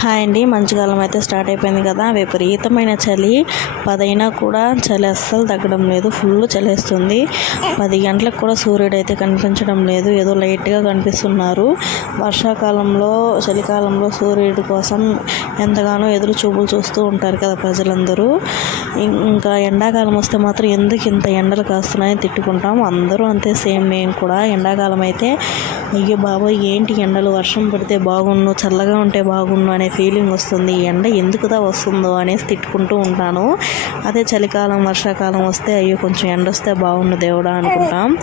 Hi అండి. మంచుకాలం అయితే start అయిపోయింది కదా. విపరీతమైన చలి. పదైనా కూడా చలి అస్సలు తగ్గడం లేదు. ఫుల్ చలిస్తుంది పది గంటలకు కూడా సూర్యుడు అయితే కనిపించడం లేదు. ఏదో లైట్గా కనిపిస్తున్నారు. వర్షాకాలంలో చలికాలంలో సూర్యుడి కోసం ఎంతగానో ఎదురు చూపులు చూస్తూ ఉంటారు కదా ప్రజలందరూ. ఇంకా ఎండాకాలం వస్తే మాత్రం ఎందుకు ఇంత ఎండలు కాస్తున్నాయని తిట్టుకుంటాం. అందరూ అంతే సేమ్ నేను కూడా. ఎండాకాలం అయితే అయ్యో బాబోయ్ ఏంటి ఎండలు? వర్షం పడితే బాగుండు చల్లగా ఉంటే బాగుండు అనే ఫీలింగ్ వస్తుంది. ఈ ఎండ ఎందుకుదా వస్తుందో అనేసి తిట్టుకుంటూ ఉంటాను. అదే చలికాలం వర్షాకాలం వస్తే అయ్యో కొంచెం ఎండ వస్తే బాగుండు దేవుడా అనుకుంటాం.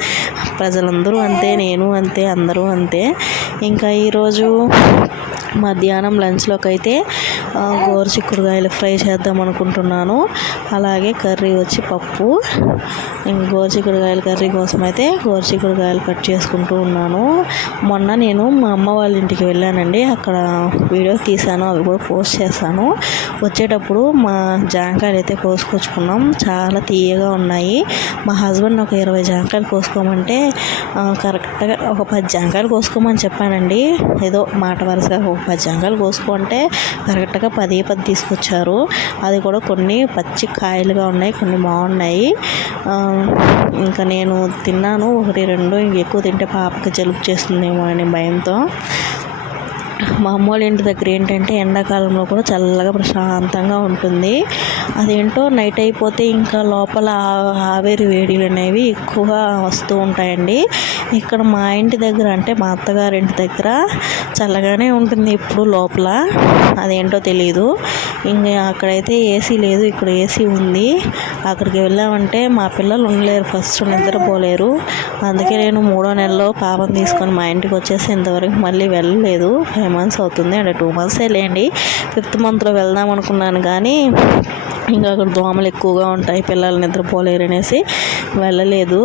ప్రజలందరూ అంతే నేను అంతే అందరూ అంతే. ఇంకా ఈరోజు మధ్యాహ్నం లంచ్లోకి అయితే ఆ, గోరుచిక్కుడుకాయలు ఫ్రై చేద్దాం అనుకుంటున్నాను. అలాగే కర్రీ వచ్చి పప్పు. గోరు చిక్కుడుకాయల కర్రీ కోసం అయితే గోరుచిక్కుడుకాయలు కట్ చేసుకుంటూ ఉన్నాను. మొన్న నేను మా అమ్మ వాళ్ళ ఇంటికి వెళ్ళానండి. అక్కడ వీడియో తీశాను అవి కూడా పోస్ట్ చేశాను. వచ్చేటప్పుడు మా జాంకాయలు అయితే కోసుకొచ్చుకున్నాం. చాలా తీయగా ఉన్నాయి. మా హస్బెండ్ ఒక ఇరవై జాంకాయలు కోసుకోమంటే కరెక్ట్గా ఒక పది జాంకాయలు కోసుకోమని చెప్పానండి. ఏదో మాట వరుసగా ఒక పది జాంకాయలు కోసుకుంటే కరెక్ట్గా పది పది తీసుకొచ్చారు. అది కూడా కొన్ని పచ్చి కాయలుగా ఉన్నాయి కొన్ని బాగున్నాయి. ఇంకా నేను తిన్నాను. ఒకటి రెండు ఇంక ఎక్కువ తింటే పాపకి జలుబు చేస్తుందేమో అనే భయంతో. మా అమ్మ ఇంటి దగ్గర ఏంటంటే ఎండాకాలంలో కూడా చల్లగా ప్రశాంతంగా ఉంటుంది. అదేంటో నైట్ అయిపోతే ఇంకా లోపల ఆ- వేడిలు అనేవి ఎక్కువగా వస్తూ ఉంటాయండి. ఇక్కడ మా ఇంటి దగ్గర అంటే మా అత్తగారి ఇంటి దగ్గర చల్లగానే ఉంటుంది ఇప్పుడు లోపల. అదేంటో తెలియదు ఇంకా అక్కడైతే ఏసీ లేదు ఇక్కడ ఏసీ ఉంది. అక్కడికి వెళ్ళామంటే మా పిల్లలు ఉండలేరు. ఫస్ట్ నిద్రపోలేరు. అందుకే నేను మూడో నెలలో పాపం తీసుకొని మా ఇంటికి వచ్చేసి ఇంతవరకు మళ్ళీ వెళ్ళలేదు. ఫైవ్ మంత్స్ అవుతుంది. అంటే టూ మంత్సే లేండి. ఫిఫ్త్ మంత్లో వెళ్దాం అనుకున్నాను కానీ ఇంకా అక్కడ దోమలు ఎక్కువగా ఉంటాయి. పిల్లలు నిద్రపోలేరు అనేసి వెళ్ళలేదు.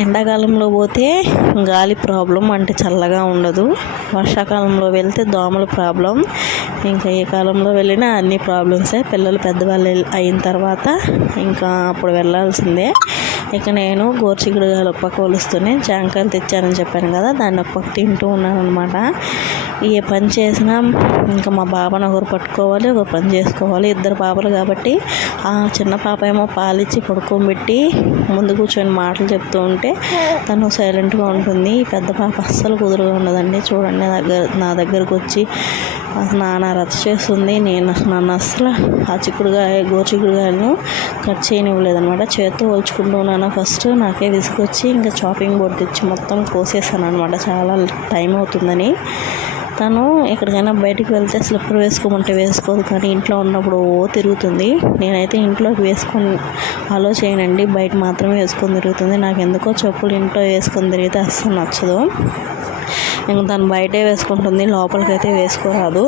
ఎండాకాలంలో పోతే గాలి ప్రాబ్లం అంటే చల్లగా ఉండదు. వర్షాకాలంలో వెళ్తే దోమల ప్రాబ్లం. ఇంకా ఏ కాలంలో వెళ్ళినా అన్ని ప్రాబ్లమ్సే పిల్లలు పెద్దవాళ్ళు అయిన తర్వాత ఇంకా అప్పుడు వెళ్ళాల్సిందే. ఇక నేను గోర్చిగుడుగాలు ఒక పక్క ఒలుస్తూనే జాంకాయలు తెచ్చానని చెప్పాను కదా దాన్ని ఒక పక్క తింటూ ఉన్నాను అనమాట ఏ పని చేసినా ఇంకా మా బాబాను ఒకరు పట్టుకోవాలి ఒకరు పని చేసుకోవాలి. ఇద్దరు పాపలు కాబట్టి ఆ చిన్న పాప ఏమో పాలిచ్చి పడుకోబెట్టి ముందు కూర్చొని మాటలు చెప్తూ ఉంటే తను సైలెంట్గా ఉంటుంది. ఈ పెద్ద పాప అస్సలు కుదురుగా ఉండదండి. చూడండి నా దగ్గర నా దగ్గరకు వచ్చి నాన్న రచ్చ చేస్తుంది. నేను నన్ను అస్సలు ఆ చిక్కుడుగాయ గోచిక్కుడుగాయలను కట్ చేయనివ్వలేదనమాట చేత్తో ఒలుచుకుంటూ ఉన్నాను. ఫస్ట్ నాకే విసుకొచ్చి ఇంకా చాపింగ్ బోర్డు తెచ్చి మొత్తం కోసేసాను అనమాట చాలా టైం అవుతుందని. తను ఎక్కడికైనా బయటికి వెళ్తే స్లిప్పర్ వేసుకోమంటే వేసుకోదు కానీ ఇంట్లో ఉన్నప్పుడు ఓ తిరుగుతుంది. నేనైతే ఇంట్లోకి వేసుకొని అలో చేయనండి బయట మాత్రమే వేసుకొని తిరుగుతుంది. నాకు ఎందుకో చెప్పులు ఇంట్లో వేసుకొని తిరిగితే అస్సలు నచ్చదు. ఇంక తను బయటే వేసుకుంటుంది లోపలికైతే వేసుకోరాదు.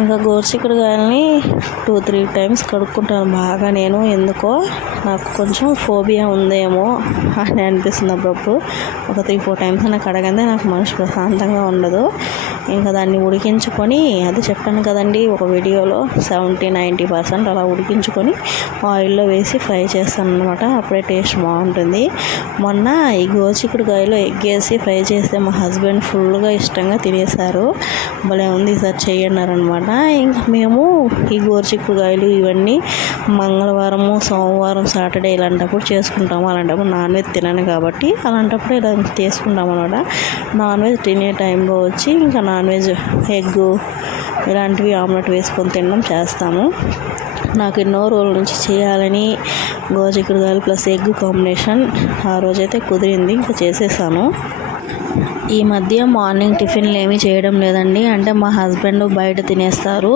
ఇంకా గోరుచిక్కుడుకాయలని టూ త్రీ టైమ్స్ కడుక్కుంటాను. బాగా నేను ఎందుకో నాకు కొంచెం ఫోబియా ఉందేమో అని అనిపిస్తుంది అప్పుడప్పుడు. ఒక త్రీ ఫోర్ టైమ్స్ నాకు అడగందే నాకు మనసు ప్రశాంతంగా ఉండదు. ఇంకా దాన్ని ఉడికించుకొని అది చెప్పాను కదండి ఒక వీడియోలో సెవెంటీ నైంటీ పర్సెంట్ అలా ఉడికించుకొని ఆయిల్లో వేసి ఫ్రై చేస్తాను అనమాట అప్పుడే టేస్ట్ బాగుంటుంది. మొన్న ఈ గోచిక్కుడుకాయలో ఎగ్ వేసి ఫ్రై చేస్తే మా హస్బెండ్ ఫుల్గా ఇష్టంగా తినేశారు. భలే ఉంది సార్ చేయన్నారనమాట ఇంకా మేము ఈ గోరుచిక్కుడుకాయలు ఇవన్నీ మంగళవారము సోమవారం సాటర్డే ఇలాంటప్పుడు చేసుకుంటాము. అలాంటప్పుడు నాన్ వెజ్ తినను కాబట్టి అలాంటప్పుడు ఇలా చేసుకుంటాం అనమాట నాన్ వెజ్ తినే టైంలో వచ్చి ఇంకా నాన్ వెజ్ ఎగ్ ఇలాంటివి ఆమ్లెట్ వేసుకొని తినడం చేస్తాము. నాకు ఎన్నో రోజుల నుంచి చేయాలని గోచిక్కుడుకాయలు ప్లస్ ఎగ్ కాంబినేషన్ ఆ రోజైతే కుదిరింది. ఇంకా చేసేసాను. ఈ మధ్య మార్నింగ్ టిఫిన్లు ఏమీ చేయడం లేదండి. అంటే మా హస్బెండ్ బయట తినేస్తారు.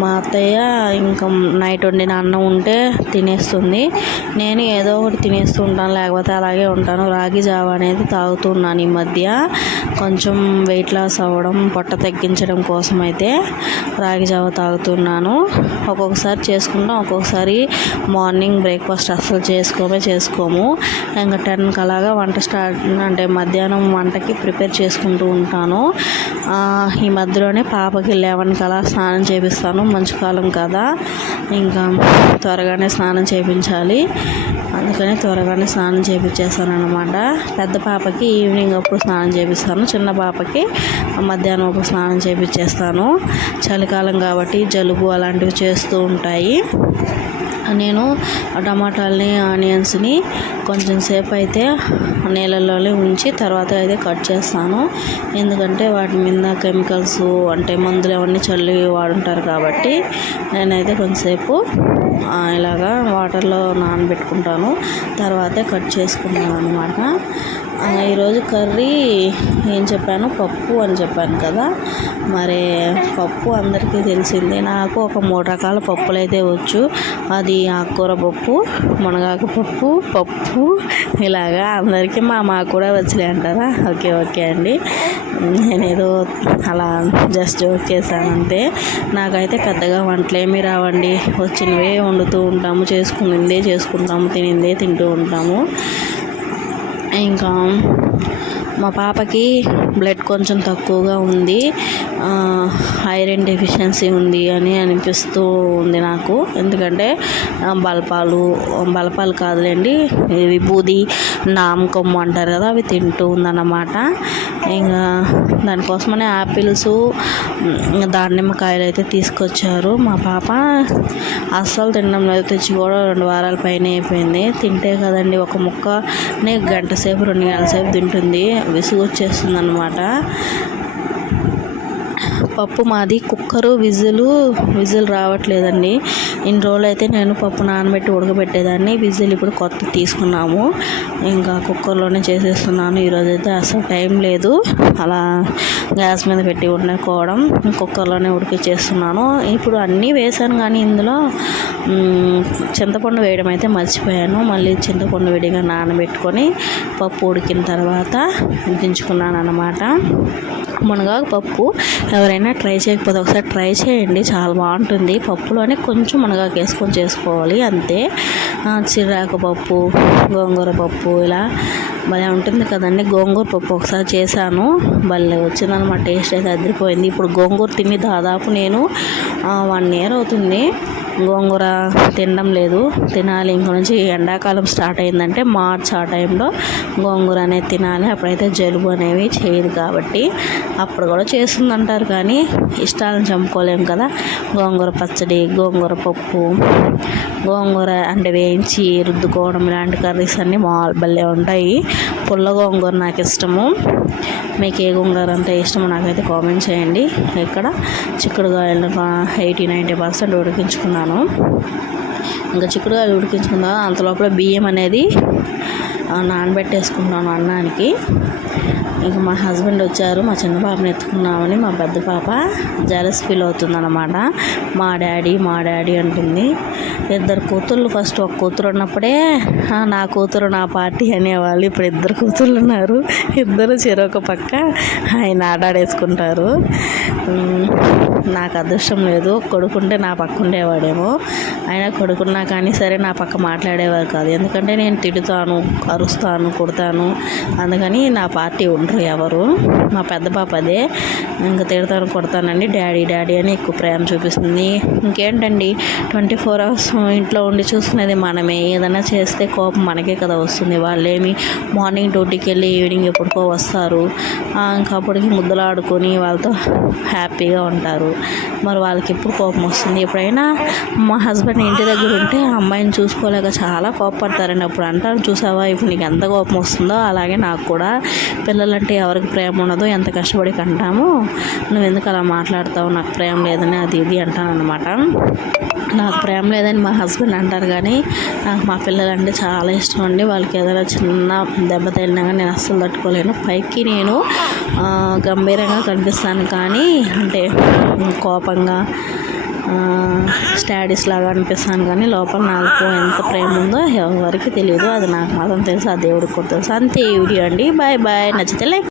మా అత్తయ్య ఇంకా నైట్ వండిన అన్నం ఉంటే తినేస్తుంది. నేను ఏదో ఒకటి తినేస్తూ ఉంటాను. లేకపోతే అలాగే ఉంటాను. రాగి జావ అనేది తాగుతున్నాను ఈ మధ్య. కొంచెం వెయిట్ లాస్ అవ్వడం పొట్ట తగ్గించడం కోసం అయితే రాగి జావ తాగుతున్నాను ఒక్కొక్కసారి చేసుకుంటాం. ఒక్కొక్కసారి మార్నింగ్ బ్రేక్ఫాస్ట్ అస్సలు చేసుకోమే చేసుకోము. ఇంకా టెన్కి అలాగా వంట స్టార్ట్ అంటే మధ్యాహ్నం వంటకి ప్రిపేర్ చేసుకుంటూ ఉంటాను. ఈ మధ్యలోనే పాపకి లెవెన్ కలా స్నానం చేపిస్తాను. మంచు కాలం కదా. ఇంకా త్వరగానే స్నానం చేయించాలి అందుకని త్వరగానే స్నానం చేయించేస్తాను అనమాట పెద్ద పాపకి ఈవినింగ్ అప్పుడు స్నానం చేపిస్తాను. చిన్న పాపకి మధ్యాహ్నం అప్పుడు స్నానం చేపించేస్తాను. చలికాలం కాబట్టి జలుబు అలాంటివి చేస్తూ ఉంటాయి. నేను టమాటాలని ఆనియన్స్ని కొంచెం సేపు అయితే నీళ్ళలోనే ఉంచి తర్వాత అయితే కట్ చేస్తాను. ఎందుకంటే వాటి మీద కెమికల్స్ అంటే మందులు అవన్నీ చల్లి వాడుంటారు కాబట్టి నేనైతే కొంతసేపు ఆ, ఇలాగా వాటర్లో నానబెట్టుకుంటాను. తర్వాతే కట్ చేసుకుంటాను అనమాట ఈరోజు కర్రీ ఏం చెప్పాను? పప్పు అని చెప్పాను కదా. మరి పప్పు అందరికీ తెలిసిందే. నాకు ఒక మూడు రకాల పప్పులు అయితే వచ్చు. అది ఆకుకూర పప్పు మునగాకు పప్పు పప్పు. ఇలాగా అందరికీ మా మా కూడా వచ్చలే అంటారా? ఓకే ఓకే అండి. నేనేదో అలా జస్ట్ జోక్ చేశానంతే. నాకైతే పెద్దగా వంటలేమీ రావండి. వచ్చినవే వండుతూ ఉంటాము చేసుకునిందే చేసుకుంటాము తినిందే తింటూ ఉంటాము. ఇంకా మా పాపకి బ్లడ్ కొంచెం తక్కువగా ఉంది. ఐరన్ డెఫిషియన్సీ ఉంది అని అనిపిస్తూ ఉంది నాకు. ఎందుకంటే బలపాలు బలపాలు కాదులేండి ఇవి బూది నామకమ్ము అంటారు కదా అవి తింటూ ఉందన్నమాట. ఇంకా దానికోసమనే యాపిల్స్ దానిమ్మకాయలు అయితే తీసుకొచ్చారు. మా పాప అస్సలు తినడం లేదు. తెచ్చి కూడా రెండు వారాల పైన అయిపోయింది. తింటే కదండి ఒక ముక్కనే గంట సేపు రెండు గంటల సేపు తింటుంది. విసుగు వచ్చేస్తుంది అనమాట పప్పు మాది. కుక్కరు విజిల్ విజిల్ రావట్లేదండి. ఇన్ని రోజులు అయితే నేను పప్పు నానబెట్టి ఉడకబెట్టేదాన్ని. విజిల్ ఇప్పుడు కొత్త తీసుకున్నాము. ఇంకా కుక్కర్లోనే చేసేస్తున్నాను. ఈరోజు అయితే అసలు టైం లేదు. అలా గ్యాస్ మీద పెట్టి వండుకోవడం కుక్కర్లోనే ఉడికిచ్చేస్తున్నాను. ఇప్పుడు అన్నీ వేసాను కానీ ఇందులో చింతపండు వేయడం అయితే మర్చిపోయాను. మళ్ళీ చింతపండు విడిగా నానబెట్టుకొని పప్పు ఉడికిన తర్వాత దించుకున్నాను అన్నమాట మునగాకు పప్పు. ఎవరైనా ట్రై చేయకపోతే ఒకసారి ట్రై చేయండి. చాలా బాగుంటుంది. పప్పులోనే కొంచెం మునగాకు వేసుకొని చేసుకోవాలి. అంతే. చిరాకు పప్పు గోంగూర పప్పు ఇలా భలే ఉంటుంది కదండి. గోంగూర పప్పు ఒకసారి చేశాను. భలే వచ్చిందనమాట టేస్ట్ అయితే అదిరిపోయింది. ఇప్పుడు గోంగూర తిని దాదాపు నేను వన్ ఇయర్ అవుతుంది. గోంగూర తినడం లేదు. తినాలి. ఇంక నుంచి ఎండాకాలం స్టార్ట్ అయిందంటే మార్చ్ ఆ టైంలో గోంగూర అనేది తినాలి. అప్పుడైతే జలుబు అనేవి చేయదు కాబట్టి అప్పుడు కూడా చేస్తుంది అంటారు కానీ ఇష్టాలను చంపుకోలేము కదా. గోంగూర పచ్చడి గోంగూర పప్పు గోంగూర అంటే వేయించి రుద్దుకోవడం ఇలాంటి కర్రీస్ అన్నీ మా భలే ఉంటాయి. పుల్ల గోంగూర నాకు ఇష్టము. మీకు ఏ గోంగూర అంటే ఇష్టమో నాకైతే కామెంట్ చేయండి. ఇక్కడ చిక్కుడుగాయలను ఎయిటీ నైంటీ పర్సెంట్ ఉడికించుకున్నాను. ఇంకా చిక్కుడుకాయలు ఉడికించుకున్నాను అంత లోపల బియ్యం అనేది నానబెట్టేసుకున్నాను అన్నానికి. ఇంకా మా హస్బెండ్ వచ్చారు మా చిన్న పాపని ఎత్తుకున్నామని మా పెద్ద పాప జలస్ ఫీల్ అవుతుందన్నమాట. మా డాడీ మా డాడీ అంటుంది. ఇద్దరు కూతుర్లు ఫస్ట్ ఒక కూతురు ఉన్నప్పుడే నా కూతురు నా పార్టీ అనేవాళ్ళు ఇప్పుడు ఇద్దరు కూతుర్లు ఉన్నారు. ఇద్దరు చెరొక పక్క ఆయన ఆడాడేసుకుంటారు. నాకు అదృష్టం లేదు. కొడుకుంటే నా పక్క ఉండేవాడేమో. ఆయన కొడుకున్నా కానీ సరే నా పక్క మాట్లాడేవారు కాదు. ఎందుకంటే నేను తిడుతాను అరుస్తాను కొడతాను. అందుకని నా పార్టీ ఉండరు ఎవరు. మా పెద్ద పాప అదే. ఇంకా తిడతాను కొడతానండి. డాడీ డాడీ అని ఎక్కువ ప్రేమ చూపిస్తుంది. ఇంకేంటండి? ట్వంటీ ఫోర్ అవర్స్ ఇంట్లో ఉండి చూసుకునేది మనమే. ఏదైనా చేస్తే కోపం మనకే కదా వస్తుంది. వాళ్ళేమి మార్నింగ్ డ్యూటీకి వెళ్ళి ఈవినింగ్ ఎప్పటికో వస్తారు. ఇంకా అప్పటికి ముద్దలు ఆడుకొని వాళ్ళతో హ్యాపీగా ఉంటారు. మరి వాళ్ళకి ఎప్పుడు కోపం వస్తుంది? ఎప్పుడైనా మా హస్బెండ్ ఇంటి దగ్గర ఉంటే ఆ అమ్మాయిని చూసుకోలేక చాలా కోపపడతారండి. అప్పుడు అంటారు చూసావా? ఇప్పుడు నీకు ఎంత కోపం వస్తుందో అలాగే నాకు కూడా అంటే ఎవరికి ప్రేమ ఉండదో ఎంత కష్టపడి కంటామో నువ్వు ఎందుకు అలా మాట్లాడతావు? నాకు ప్రేమ లేదని అది ఇది అంటాను అనమాట నాకు ప్రేమ లేదని మా హస్బెండ్ అంటారు కానీ నాకు మా పిల్లలంటే చాలా ఇష్టం అండి. వాళ్ళకి ఏదైనా చిన్న దెబ్బ తగిలినా కానీ నేను అస్సలు తట్టుకోలేను. పైకి నేను గంభీరంగా కనిపిస్తాను కానీ అంటే కోపంగా స్టాడీస్ లాగా అనిపిస్తాను కానీ లోపల నాకు ఎంత ప్రేమ ఉందో ఎవరికి తెలియదు. అది నాకు మాత్రం తెలుసు ఆ దేవుడికి కూడా తెలుసు. అంతే ఈ వీడియో అండి. Bye bye. నచ్చితే లైక్